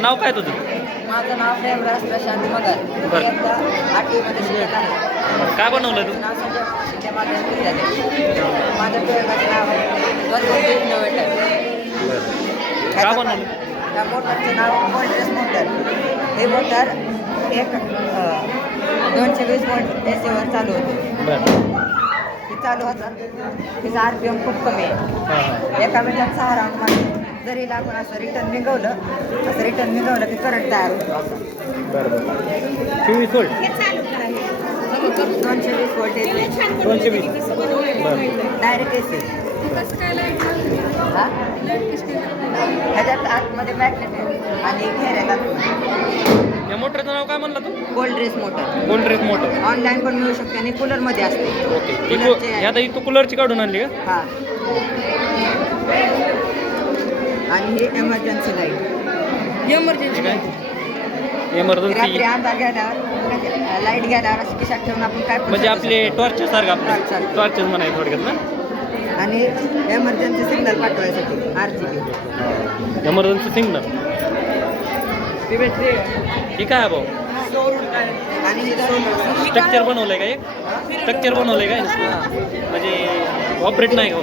नाव काय तुझं? माझं नाव प्रेमराज प्रशांत मगर. बरं. मी आता आठवीमध्ये शिकत आहे. काय बनवलं तू? नाव संजय शिंदे माध्यमिक विद्यालय माझं प्रयोगाचं नाव आहे द्वंद्व इनोव्हेटर काय बनवलं? त्या मोटरचं नाव व्होल्टेज मोटर हे मोटर एक अं, दोनशे वीस वोल्ट ए सीवर चालू होते. बरं. हे चालू होतं. तिचं आर पी एम खूप कमी आहे. एका मिनिटात सहा राऊंड मारले. जरी लागून असं रिटर्न निघवलं असं रिटर्न निघवलं की करंट तयार होतो. चोवीस वोल्ट दोनशे वीस वोल्ट येते. दोनशे वीस. बरं. डायरेक्ट एसी हा? ह्याच्यात आतमध्ये मॅग्नेट आहे आणि या मोटरचं नाव काय म्हणलं तू? Gold race motor gold race motor online पण मिळू शकते आणि कूलरमध्ये असते. ओके. ही कूलरचे कु- ही आता ही तू कूलरची काढून आणली का? हा. आणि ही एमर्जन्सी लाइट एमर्जन्सी काय? एमर्जन्सी रात्री अंधार गेल्यावर लाइट गेल्यावर असं खिशात ठेवून आपण काय म्हणजे आपले शकतो. टॉर्च सारखं. टॉर्चेस म्हणायचं थोडक्यात ना? आणि emergency signal पाठवायसाठी R G B emergency signal ही काय आहे भाऊ? आणि स्ट्रक्चर बनवलंय का एक स्ट्रक्चर बनवलंय काय म्हणजे ऑपरेट नाही हो.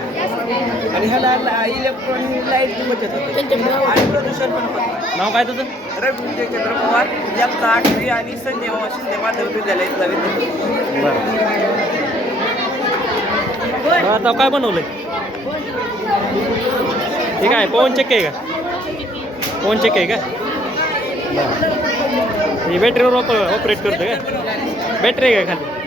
आणि ह्याला इलेक्ट्रॉनिक लाइट बचत होते आणि प्रदूषण पण होत. नाव काय तुझं? रवी विजयचंद्र पवार इयत्ता आठवी आणि संजय शिंदे माध्यमिक विद्यालयातला विद्यार्थी बरं. आता काय बनवलंय? हे काय पवन चक्की आहे का? पवन चक्की आहे का? ही बॅटरीवर ऑप ऑपरेट करतो का? बॅटरी आहे का खाली?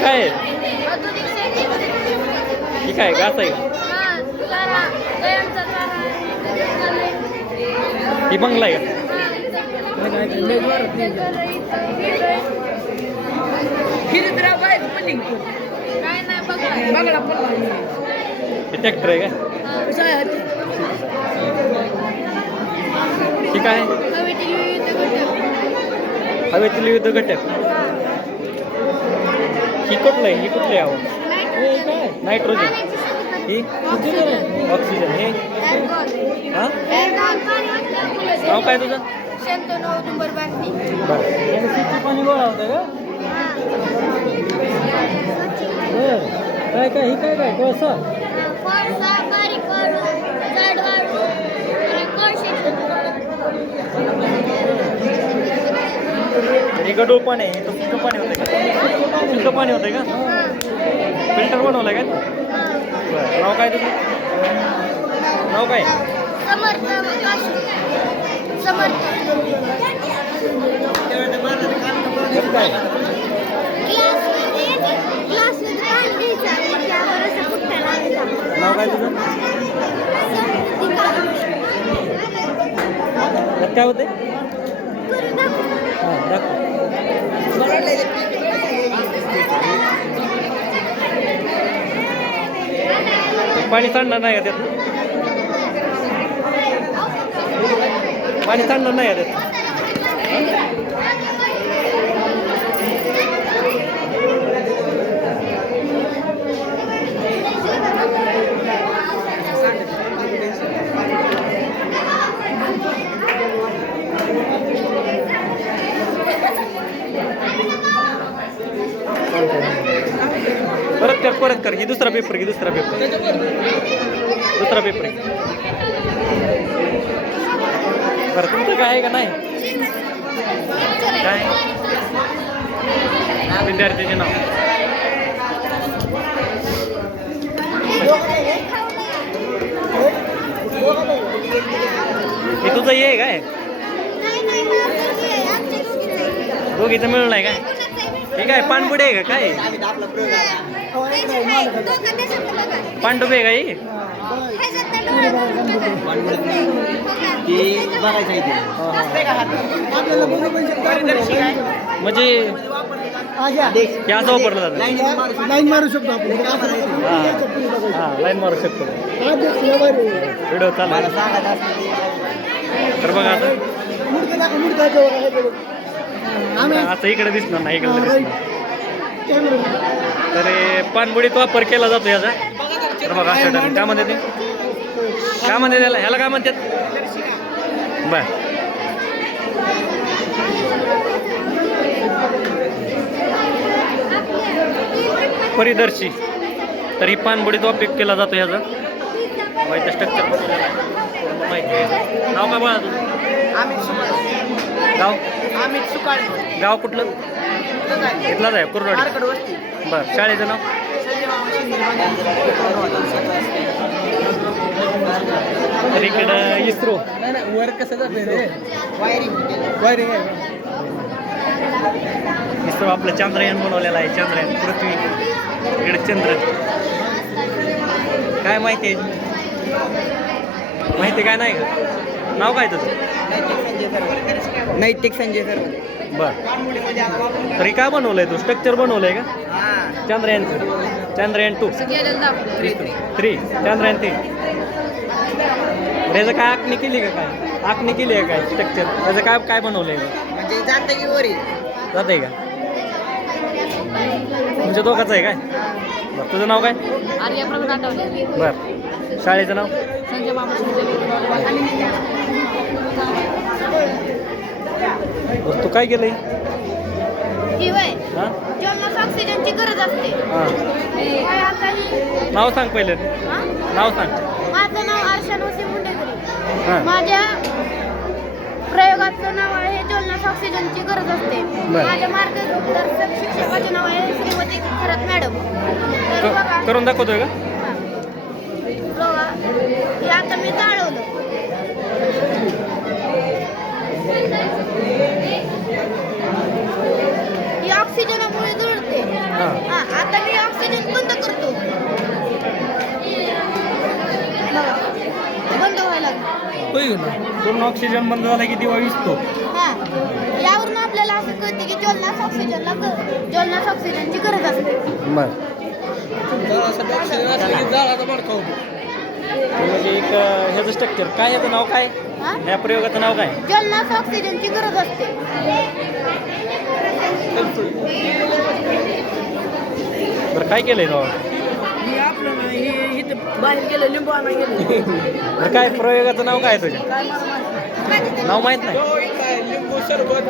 काय आहे. ही काय घास आहे का? ही बंगला आहे का? ट्रॅक्टर आहे का? काय आहे. हवेतील विविध घटक. ही कुठलं आहे? ही कुठली आहे? नायट्रोजन. ही? ऑक्सिजन हे? हा? नाव काय तुझं? नंबर बाटली बरं पाणी गोळा होतं का? काय काय ही काय काय? कोळसा? हे गडूळ पाणी आहे हे शुद्ध पाणी होतं का? शुद्ध पाणी होतं का? फिल्टर बनवलं का? बरं नाव काय तुझं? नाव काय? काय पाणी नाव काय तुझं? ती काय होते करून दाखव. हां दाखव ते पाणी सांडणार नाही का त्यात? पाणी सांडणार नाही का त्यात? परत कर परत कर. ही दुसरा पेपर घे दुसरा पेपर दुसरा पेपर बरं तुमचं काय आहे का? नाही. काय? विद्यार्थ्याचे नाव. हे तुझं आहे काय. दोघीचं मिळून आहे काय? हे काय पाणबुडे आहे का काय. पांडुबे आहे का ही? ह्याच्यात नाही ती बघायचं आहे ते म्हणजे हे असं वापरलं जातं. लाईन मारू शकतो आपण. हां लाईन मारू शकतो. व्हिडिओ चालू मला आहे. सांगायचं असतं तर बघा आता. आता इकडे दिसणार नाही इकडे तर पाणबुडीत वापर केला जातो याचा. तर बघा टाईप काय म्हणते ते? काय म्हणते त्याला? ह्याला काय म्हणतात? बर. परिदर्शी. तर ही पाणबुडीत वापर केला जातो ह्याचा माहिती स्ट्रक्चर माहिती नाव काय बघा गाव? अमित सुकाळे गाव कुठलं? इथलाच आहे वस्ती. बरं शाळेचं नाव? तर इकडं इस्रो. वर कसं जाते रे? वायरिंग. आहे. इस्रो आपलं चांद्रयान बनवलेलं आहे चांद्रयान पृथ्वी. इकडे चंद्र. काय माहिती? आहे माहिती काय नाही? का नाव काय तुझं? नैतिक संजय सर. बरं. तरी काय बनवलंय तू? स्ट्रक्चर बनवलंय का? चांद्रयानचं Chandrayaan two three Chandrayaan three त्याचं काय आखणी केली का काय? आखणी केली आहे काय स्ट्रक्चर त्याचं काय काय बनवलंय म्हणजे जात की वरी. जात आहे का? तुमच्या दोघाचं आहे काय? बरं तुझं नाव काय? बरं. शाळेचं नाव? संजय मामा शिंदे बरं तू काय केलंय ही ऑक्सिजनची गरज असते. हां. काय आता ही? नाव सांग पहिलं. हा? नाव सांग. माझं नाव आरशा नवसी मुंडेकरी माझ्या प्रयोगाचं नाव आहे ज्वलनास ऑक्सिजनची गरज असते. बरं. माझ्या मार्गदर्शक शिक्षकाचे नाव आहे श्रीमती खरत मॅडम. तर क- बघा. करून दाखवतोय का? हा. बघा. हे आता मी जाळवलं ही ऑक्सिजनामुळे जळते. हां. हा आता मी ऑक्सिजन बंद करतो. बंद व्हायला. पूर्ण ऑक्सिजन बंद झाला की दिवा विसतो. हा. यावरून आपल्याला असं कळते की ज्वलनास ऑक्सिजनला ज्वलनास ऑक्सिजनची गरज असते. बरं. म्हणजे एक ह्याचं स्ट्रक्चर काय ह्याचं नाव काय? हा? ह्या प्रयोगाचं नाव काय? ज्वलनास ऑक्सिजनची गरज असते. बरं काय केलंय आपलं ना हे इथं बाहेर गेलं लिंबू आणा गेलं. बरं काय प्रयोगाचं नाव काय आहे तुझ्या? नाव माहीत नाही? लिंबू सरबत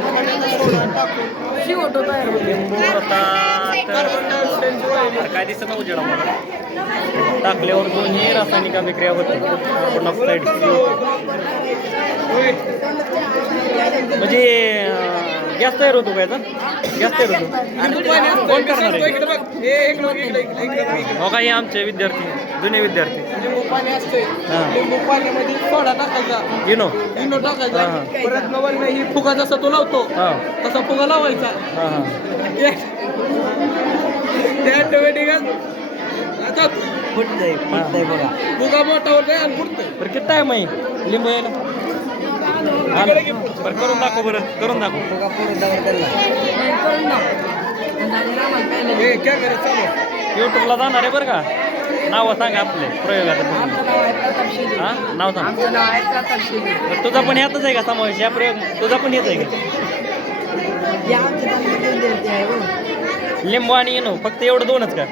शिवटो तयार होते. लिंबू आता तर काय दिसत ना उजेडा मला टाकल्यावर दोन्ही रासायनिक अभिक्रिया होते. कार्बन ऑक्साईड म्हणजे गॅस तयार होतो काय गॅस तयार होतो. कोण करणार आहे हो काही आमचे विद्यार्थी जुने विद्यार्थी. लिंबू पाणी असते लिंबू पाण्यामध्ये सोडा टाकायचा इनो. इनो टाकायचा हां. परत नवल ही फुगा जसा तो लावतो हां. तसा फुगा लावायचा ते ऑटोमॅटिक फुटतंय फुटतंय बघा. फुगा मोठा होतोय आणि फुटतोय बरं किती टाईम आहे? लिंबू यायला? ना. बरं करून दाखव बरं करून दाखव. युट्यूबला जाणार आहे बरं का? नावं सांगा आपले प्रयोगाचं हां? नाव सांग. तुझा पण ह्यातच आहे का समावेश? या प्रयोग तुझा पण येत आहे का हो. लिंबू आणि इनो फक्त एवढं दोनच का?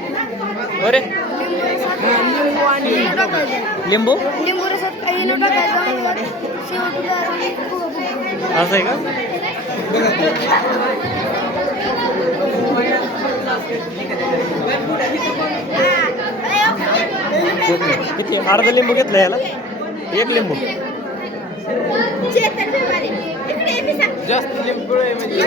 बरे? लिंबू आणि लिंबू? असं आहे का? किती? अर्ध लिंबू घेतलं याला? एक लिंबू. जास्त लिंबू आहे म्हणजे.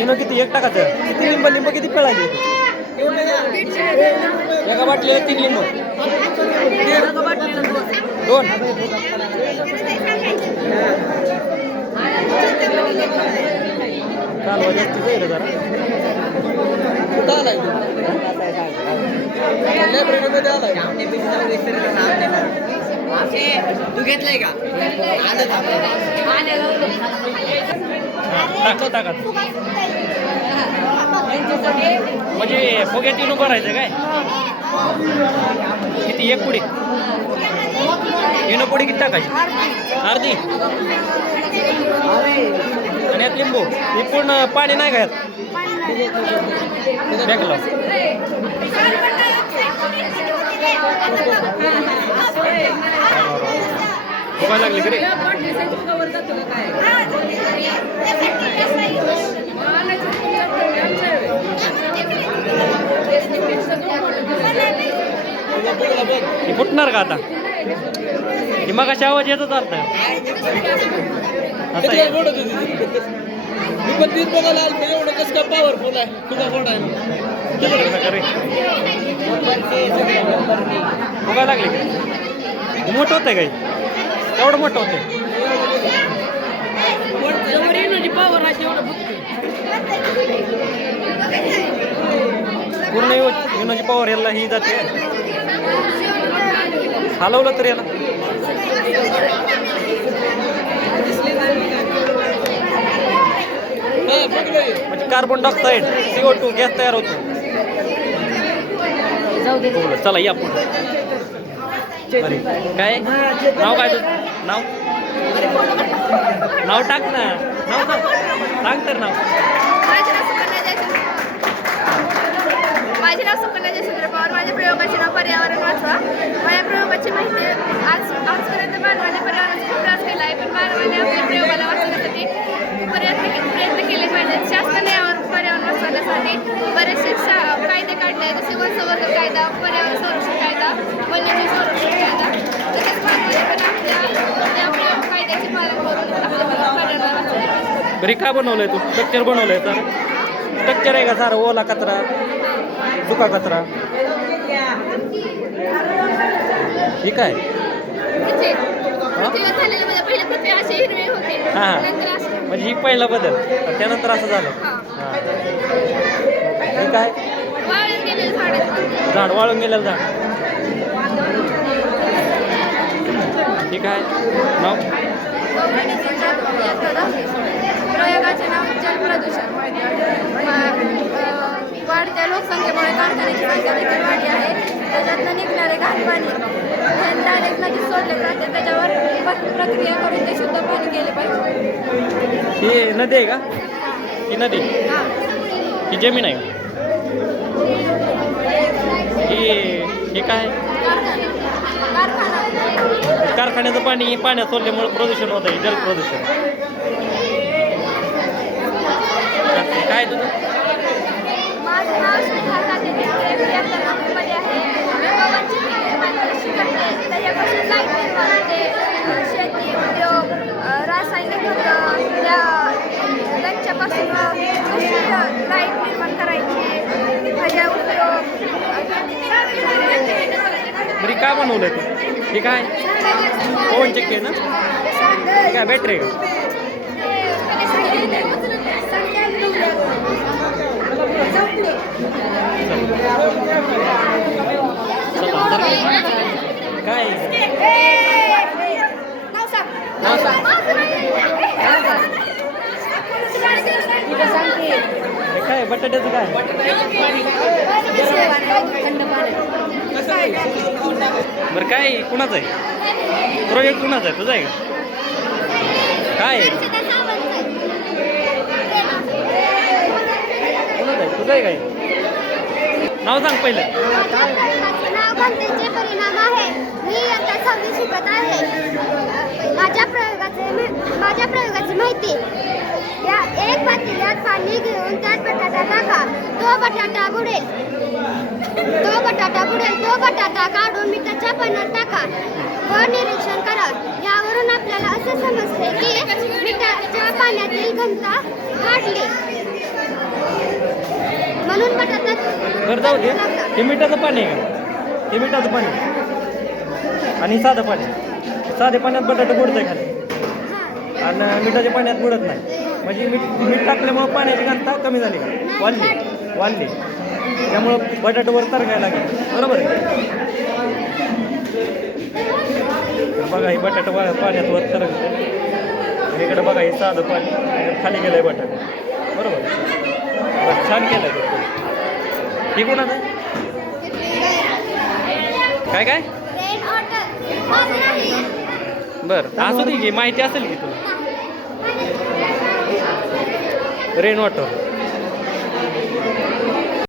इनो किती एक टाकायचं किती लिंब लिंब किती पिळायचे एका बाटलीला तीन लिंबू. दोन. जास्तीच आहे जरा? कुठं आलाय लायब्ररीमध्ये आलाय. तू घेतलंय का? हा, टाक टाका. म्हणजे फुग्यात येऊन उभं राहायचं काय? किती एक पुडी येणं पुडी किती टाकायची? अर्धी. आणि यात लिंबू. हे पूर्ण पाणी नाही घ्यायत बॅगला मोबाईल लागले की रे हे फुटणार का आता? हे मग आवाज येतच अर्थ आता मी पण तीच बघायला आलो एवढं कसं काय पॉवरफुल आहे? तुझा फोटो आहे. बघा लागले का? मोठं होतंय काही एवढं मोठं होतंय. पूर्ण युनोची पॉवर याला ही जाते. हलवलं तर याला. म्हणजे carbon dioxide CO two gas तयार होतो. बघलं, चला या पुढे. अरे काय? नाव काय तुझं? नाव? नाव टाक ना. नाव सांग. सांग तर नाव. माझे नाव सुकन्या जयचंद्र पवार. माझ्या प्रयोगाचे नाव पर्यावरण वाचवा. माझ्या प्रयोगाची माहिती आज आजपर्यंत मानवाने पर्यावरणाचा खूप त्रास केला आहे पण मानवाने आपल्या प्रयोगाला वाचवण्यासाठी प्रयत्न के- प्रयत्न केले पाहिजेत. शासनाने यावर पर्यावरण वाचवण्यासाठी बरेचसे काढले जसे कायदा पर्यावरण संरक्षण कायदा वन्यजीव संरक्षण कायदा तसेच पण आपल्या कायद्याचे पालन करून आपल्या बरी का बनवलंय तू? स्ट्रक्चर बनवलंय तर? स्ट्रक्चर आहे का सारं? ओला कचरा? सुका कचरा? हे काय? म्हणजे म्हणजे हिरवे होते. हा. म्हणजे ही पहिला बदल. त्यानंतर असं झालं. हा. हे काय वाळून गेलेले झाड वाळून गेलेलं झाड. ठीक आहे. नाव प्रयोगाचे नाव जलप्रदूषण वाढत्या लोकसंख्येमुळे कारखान्याची संख्या देखील वाढली आहे. त्याच्यातनं निघणारे घाण पाणी हे डायरेक्ट नदीत सोडले जाते. त्याच्यावर प्रक्रिया करून ते शुद्ध पाणी केले पाहिजे. ही नदी आहे का? ही नदी? हां. जमीन आहे ही हे काय? कारखान्याचं पाणी पाण्यात सोडल्यामुळे प्रदूषण होत आहे जलप्रदूषण काय तुझं? आहे शेती रासायनिक त्या त्यांच्यापासून लाइट निर्माण करायची ह्याचा उपयोग बरी काय बनवलंय तू? हे काय? पवन चक्की आहे ना? काय बॅटरी आहे का? काय? काय बटाट्याचं काय? बरं काय कुणाचं आहे? प्रोजेक्ट कुणाचा आहे? तुझा आहे का? काय कुणाचं आहे? तुझं आहे काय? नाव सांग पहिलं. परिणाम आहे मी आता सहावी शिकत आहे माझ्या प्रयोगाचे माझ्या प्रयोगाची माहिती. या एक पातेल्यात पाणी घेऊन त्यात बटाटा टाका. तो बटाटा बुडेल. बटाटा बुडेल तो बटाटा काढून मिठाच्या पाण्यात टाका. व निरीक्षण करा. यावरून आपल्याला असं समजते की मिठाच्या पाण्यातील घनता वाढली म्हणून बटाटा हे मिठाचं पाणी आहे हे मिठाचं पाणी आणि साधं पाणी साध्या पाण्यात बटाटे बुडतंय खाली. आणि मिठाच्या पाण्यात बुडत नाही. म्हणजे मीठ मीठ टाकल्यामुळं पाण्याची घनता कमी झाली. वाढली. वाढली. त्यामुळं बटाट्यावर घ्यायला लागेल. बरोबर आहे? बघा ही बटाटा पाण्यात वर तरंगते इकडे बघा हे साधं पाणी. त्याच्यात खाली गेलंय बटाटा. बरोबर छान केलंय आहे हे कोणाचं काय काय? बरं असू दे की माहिती असेल की तुला. Rain water.